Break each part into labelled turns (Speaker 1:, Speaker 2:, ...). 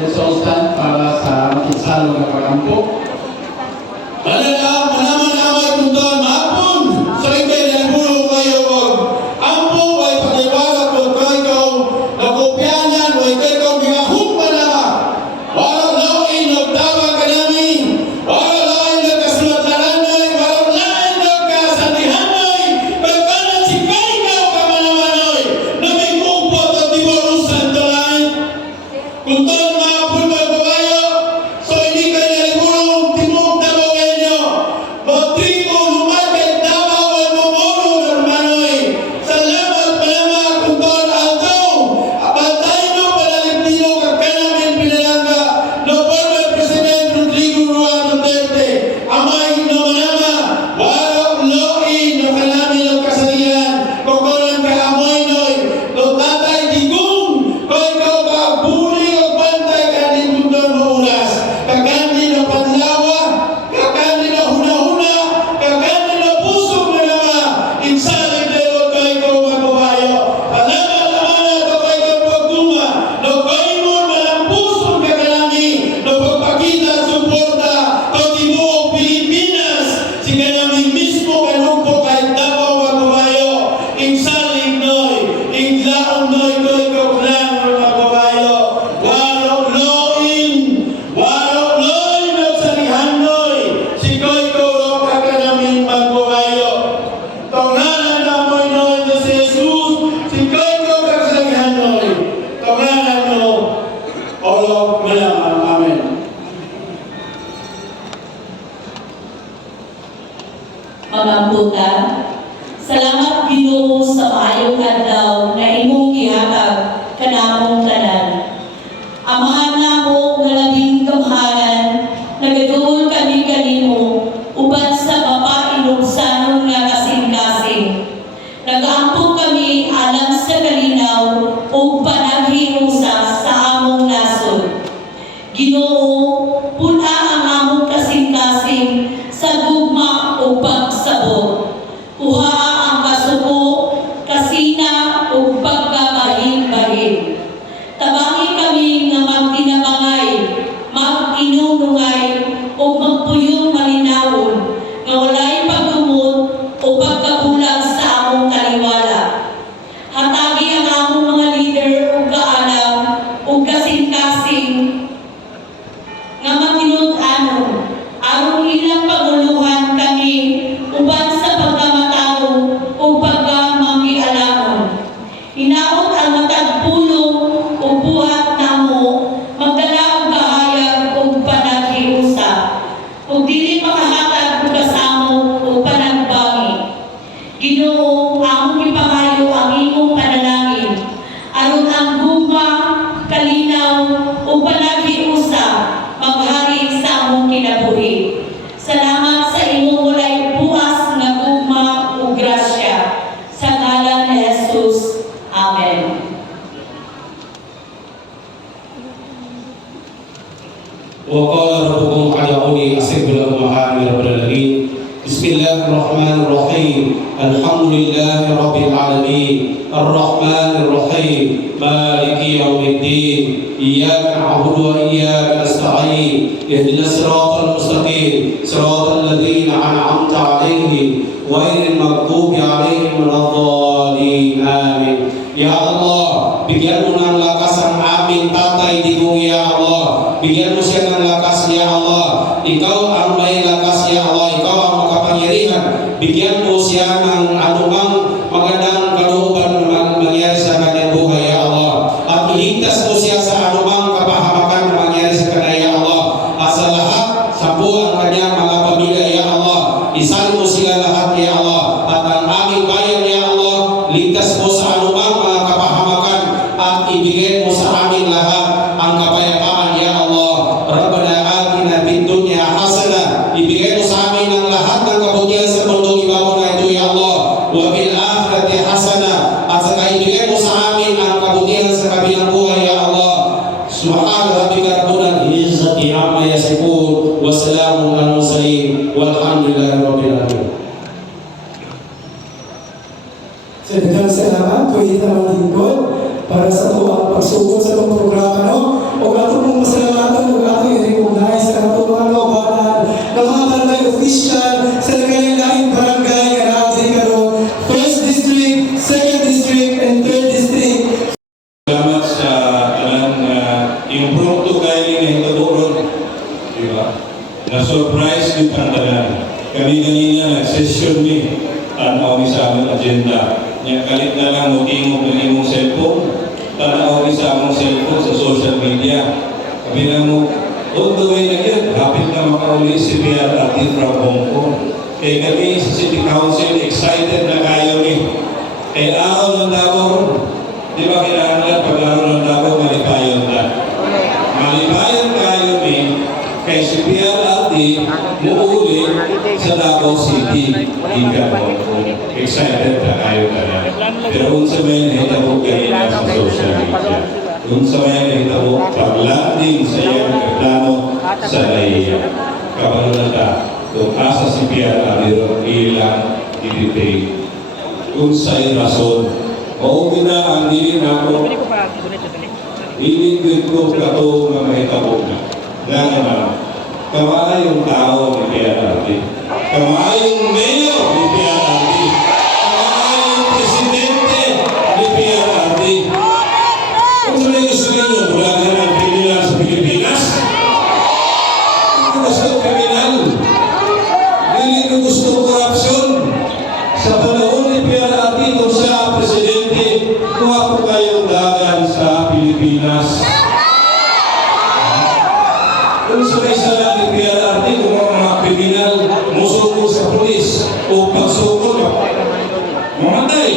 Speaker 1: Desa Ustaz para sa
Speaker 2: isalo un poco. kami alam sa kalinaw o panaghihusap sa among nasod. Ginoo رب العالمين بسم الله الرحمن الرحيم. الحمد لله رب العالمين. الرحمن الرحيم. مالك يوم الدين. إياك نعبد وإياك نستعين. اهدنا الصراط المستقيم. صراط الذين أنعمت عليهم. غير المغضوب عليهم ولا الضالين. آمين. Ya Allah, bigyan mo ng lakas ang aming tatay digong Ya Allah. Ya Allah. Ikaw ang may lakas Ya Allah. Ikaw ang makapangyarihan. Bigyan mo siya ng anumang
Speaker 3: media. Kami na mo, all the way na yun, hapit na makauli si Pierre Ati from Hong Kong. Kaya kami sa City Council, excited na kayo ni. Kaya araw ng Davao, Di ba kinahanglan paglaro ng Davao, malipayon na? Malipayon kayo ni kay si PRRD muuli sa Davao City. Ika mo. Excited na kayo ka na. Pero kung sa may nahitabo kanina sa social media, kung sa may nahitabo, pag-landing sa iyong plano sa Naiya. Kapag na kung asa si PRRD ron ilang ititake kung sa'y rason. O na ang dili na ako, iligid ko kato nga mahitabo na. Nga naman, kamayong tao ni PRRD. Kamayong mayor ni PRRD. O pagsuko, mamatay.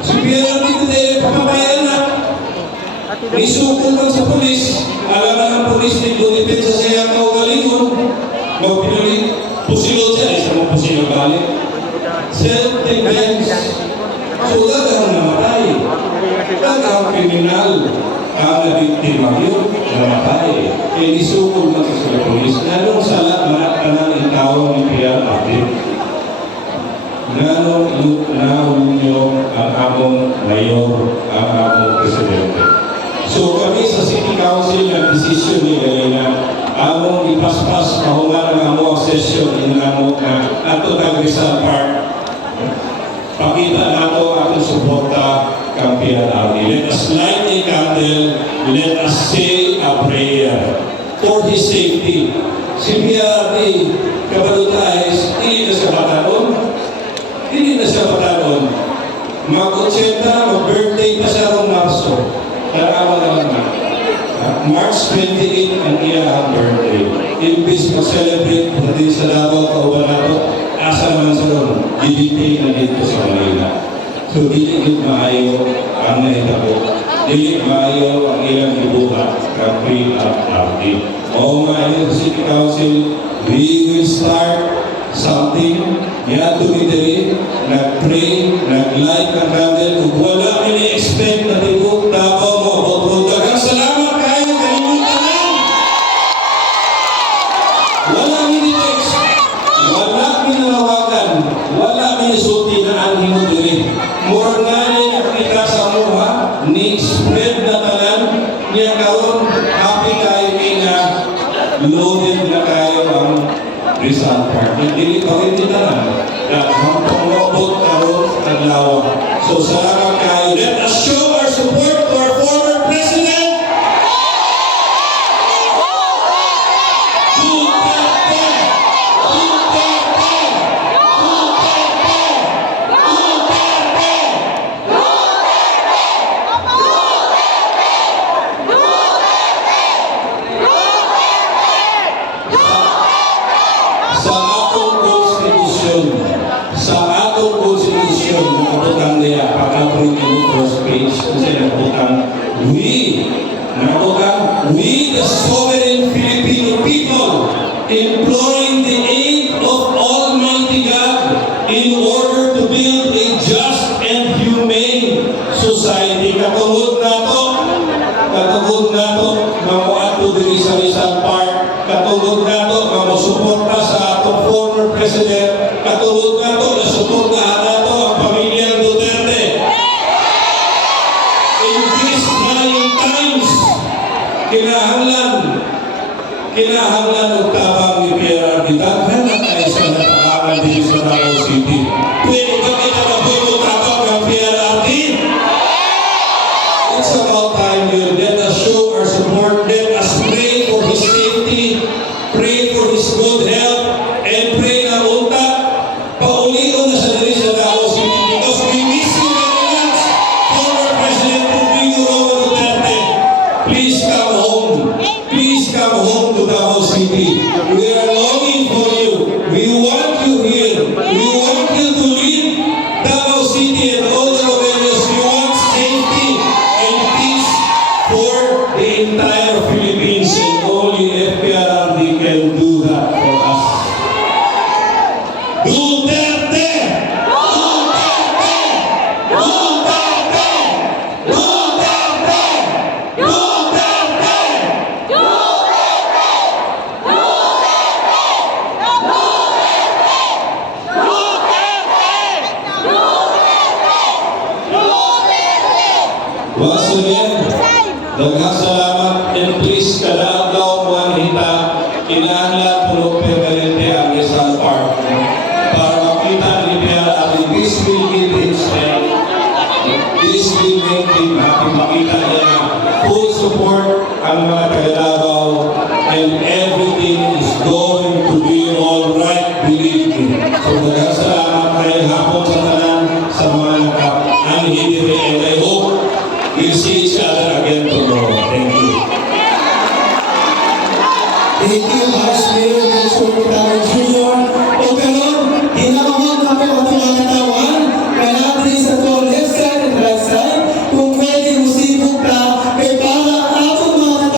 Speaker 3: Si PRRD today, pamabayan na. Isuko lang sa pulis, alam na ng pulis ni Bonipensa sa iyang kaugalingon, magpinuli, pusilot siya, isa mo pusilot balik. Self-defense. So, dagang namatay. Dagang kriminal. Ang nabiktima yun, namatay. Kaya nisukol na sa pulis. Nanong sala, nag-desisyon ni Galina among ipaspas mahunga ng among session in among na ato tag Rizal Park. Pakita nato atong suporta kang PNRD. Let us light a candle, let us say a prayer for his safety. Si PNRD, kabalutayos, hindi na siya batanon. Hindi na siya batanon. Mag-80, mag-birthday pa siya rong Marso. Tarawa na. Ah, March 28 ang birthday. Imbis mag-celebrate pati sa Davao, kauban nato, asa naman sa ron, GDP na dito sa Manila. So, dili maayo ang nahitabo. Dili maayo ang ilang ibuhat ng free party. O maayo sa City Council, we will start something. Yan tumitiri, nag-pray, nag-light ng candle. Wala ini-expect Kaya karon happy tayo nga loaded na kayo ang Rizal Park. Hindi pa rin kita na na ang panglobot karon ang lawa. So salamat kayo. Let us show and humane society. Katungod na to, katungod na to, mamuato diri sa Rizal Park, katungod na to, mamusuporta sa atong former president Once again, daghang salamat and please kada adlaw manhita kinahanglan puno permanente ang National Park para makita ni Pierre ang this will give him strength. This will make him happy. Makita niya full support ang mga Tagalabaw and
Speaker 4: every